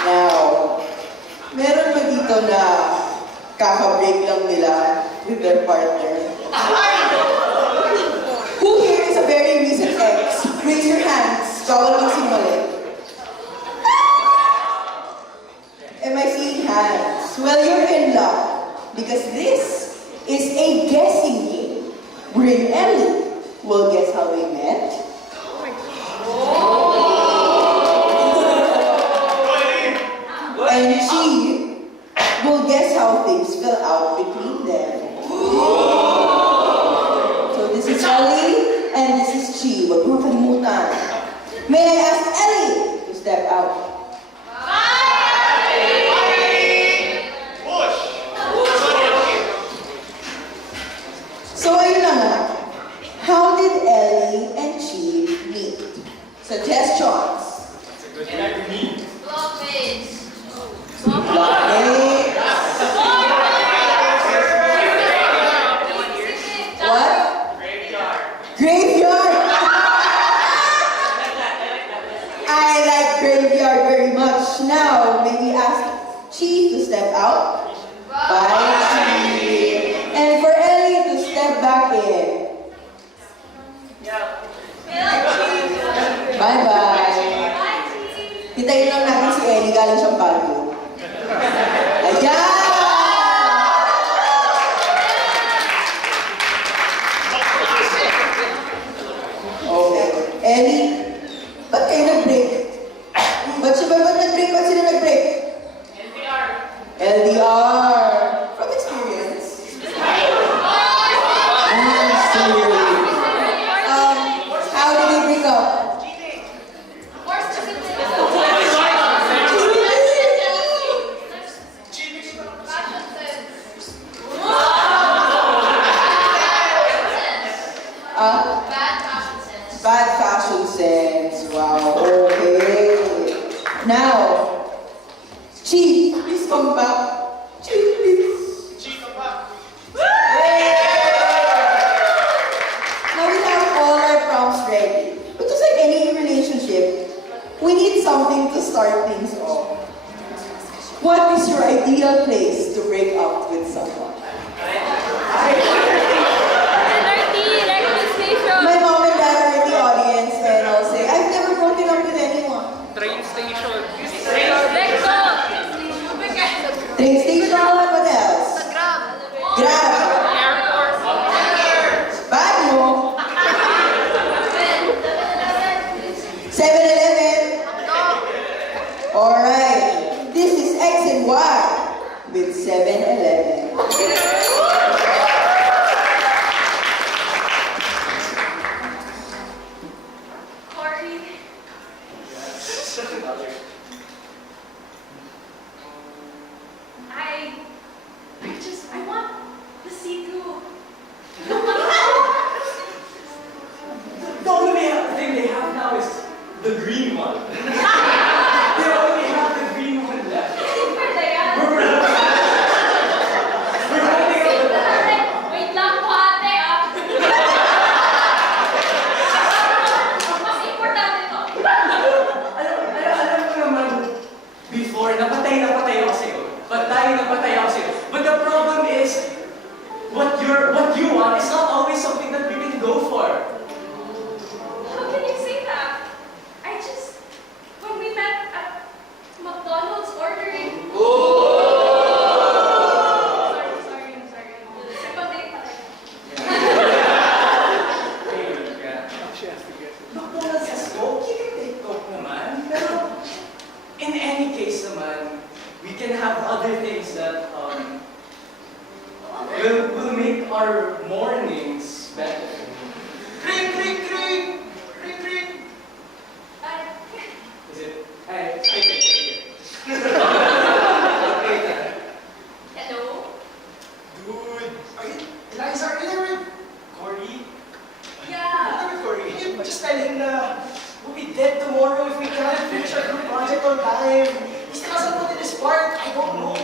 Now, meron ba dito na kaka-break lang nila with their partner? Who here is a very recent ex? Raise your hands. Bawal magsinungaling. Am I seeing hands? Well, you're in luck because this is a guessing game wherein Ellie will guess how they met. And she will guess how things fell out between them. So this is Ellie and this is Chi. Huwag mo kalimutan. May I ask Ellie to step out? So ayun na nga. How did Ellie and Chi meet? Suggestions. Blockmates. Blockmates. What? Graveyard. I like graveyard very much. Now, may we ask Chi to step out? Bye, Chi. And for Ellie to step back in. Bye-bye. Hintayin lang natin si Ellie, galing siyang bago. Ayan! Okay. Ellie, ba't kayo nag-break? Ba't nag-break? Ba't sila nag-break? LDR. From experience. How did they break up? Bad fashion sense. Wow. Okay. Now, Chi, please come back. Chi, please. Now we have all our prompts ready. But just like any relationship, we need something to start things off. What is your ideal place to break up with someone? My mom and dad are in the audience and I'll say, I've never broken up with anyone. Train station. Train station, what else? Grab. Airport. Bago. 7-Eleven. Alright. This is X and Y with 7-Eleven. I want the C2. The only thing they have now is the green one. They only have the green one left. Where's Diana? We're running out of time. Wait lang po ate ah. Mas importante to. Alam mo naman, before, napatay ako sa'yo. Napatay ako sa'yo. But the problem is, what you want is not always something that we can go for. How can you say that? When we met at McDonald's ordering. Sorry. Second date pala. McDonald's has Coke, you can take Coke naman. Pero, in any case naman, we can have other things that will make our mornings better. Ring, ring, ring! Ring, ring! Is it? Hey, take it. Hello? Dude, Eliza, are you there with Corey? Yeah. With Corey? Can you just tell him na we'll be dead tomorrow if we cannot finish our group project on time? He still hasn't put in his part. I don't know.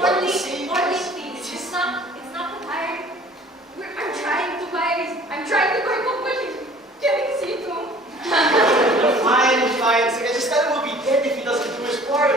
What Only, to say? please. It's not the time. I'm trying to buy company. Getting C2. Fine. Sige, just tell him we'll be dead if he doesn't do his part.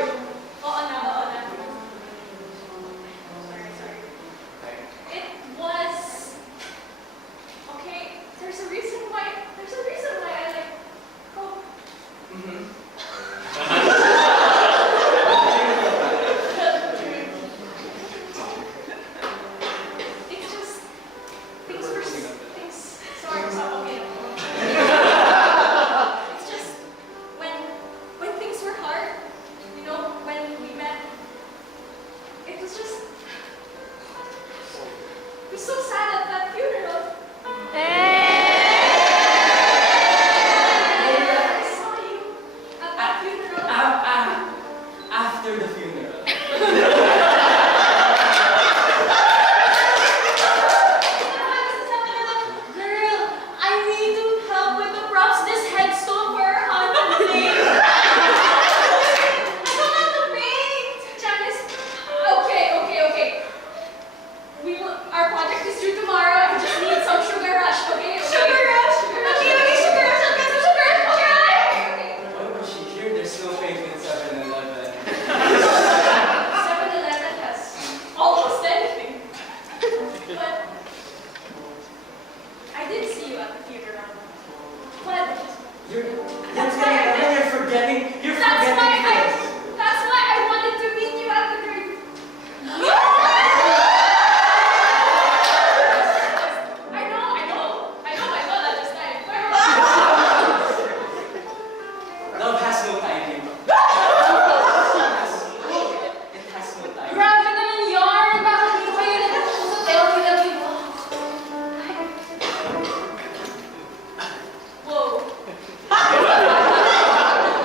after the funeral. Girl, I need to help with the props. This headstone for our haunted place. I don't have the paint. Janice, okay. Our project is due tomorrow. I just need some sugar rush, okay? Sugar rush? Okay, sugar rush. I'll get some sugar rush. Okay. Why was she here? There's no faith in 7-Eleven. 7-Eleven has almost anything. But I did see you at the funeral. But That's why you're forgetting. You're forgetting things. that's why I wanted to meet you at the grave. I know that just died. Love has no timing. It has no timing. Grabe naman yarn. Bakit dito kayo nagpupunta sa LPW? Whoa.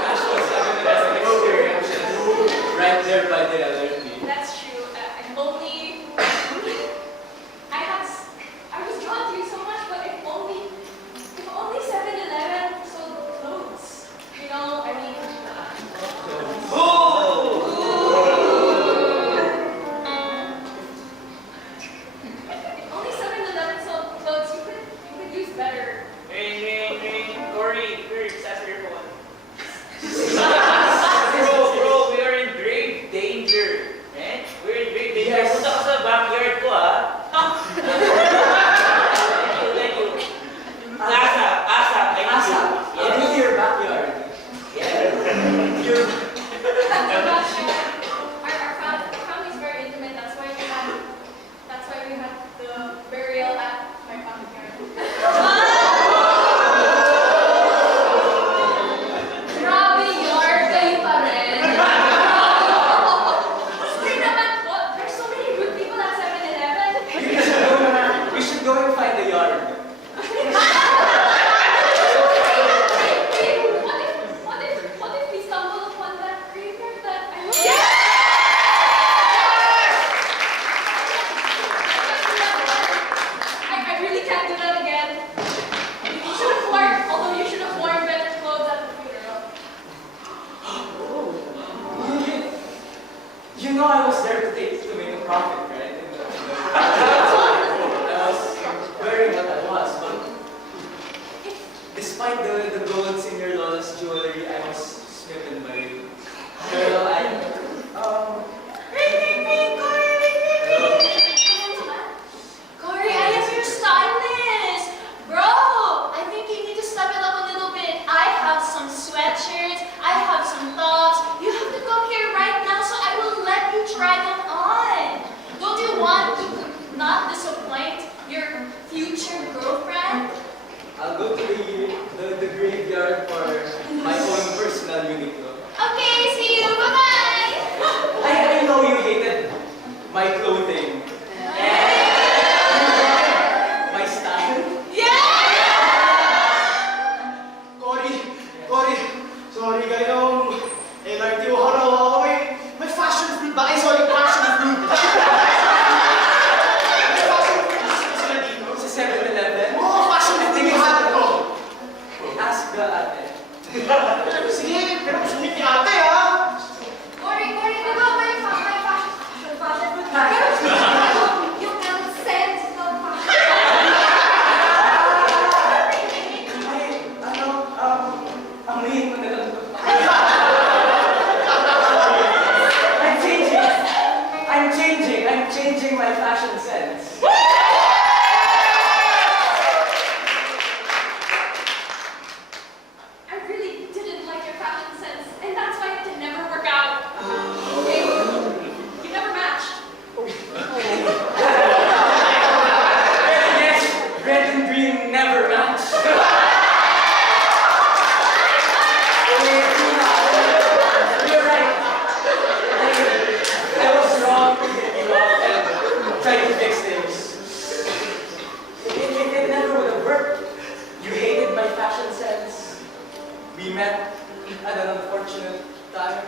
Actual 7-Eleven experiences. Right there by the LRT. That's true. I was drawn to you so much, but if only 7-Eleven sold clothes. You know, I mean, if only 7-Eleven sold clothes, you could use better. Ring. Corey, access your phone. Bro, we are in grave danger. Eh? We're in grave danger. Yes. Punta ka sa backyard ko, ah. Thank you. Asa. Thank you. Asa, I'll go to your backyard. Your Our family is very intimate. That's why we had the burial at my backyard. Grabe, yard kayo pa rin. Sorry naman po. There's so many good people at 7-Eleven. we should go and find the yard. What if we stumble upon that graveyard that I really can't do that again. You should have worn better clothes at the funeral. You know I was there to make a profit, right? I was wearing what I was, but despite the golds in your Lola's jewelry, I was smitten by you. Girl, Corey, I am your stylist! Bro, I think you need to step it up a little bit. I have some sweatshirts, I have some tops. You have to come here right now so I will let you try them on. Don't you want to not disappoint your future girlfriend? I'll go to the graveyard for my own personal Uniqlo. Okay, see you. Bye-bye! I know you hated my clothing. My style. Cory, sorry kayong LRT mo haraw ako may fashion fruit ba kayo? Sorry, fashion fruit. May fashion fruit sila dito. Sa 7-Eleven. Oo, fashion fruit yung hati ko. Ask the ate. Sige, pero sumit ni ate ha. Corey, di ba may fashion fruit? Pero you can sense the fashion. Amoyin mo na lang ito. I'm changing my fashion sense. I really didn't like your fashion sense, and that's why it can never work out. Okay? You never matched. Yes, red and green never match. You're right. I was wrong to get you off and try to fix things. It never would have worked. You hated my fashion sense. We met at an unfortunate time.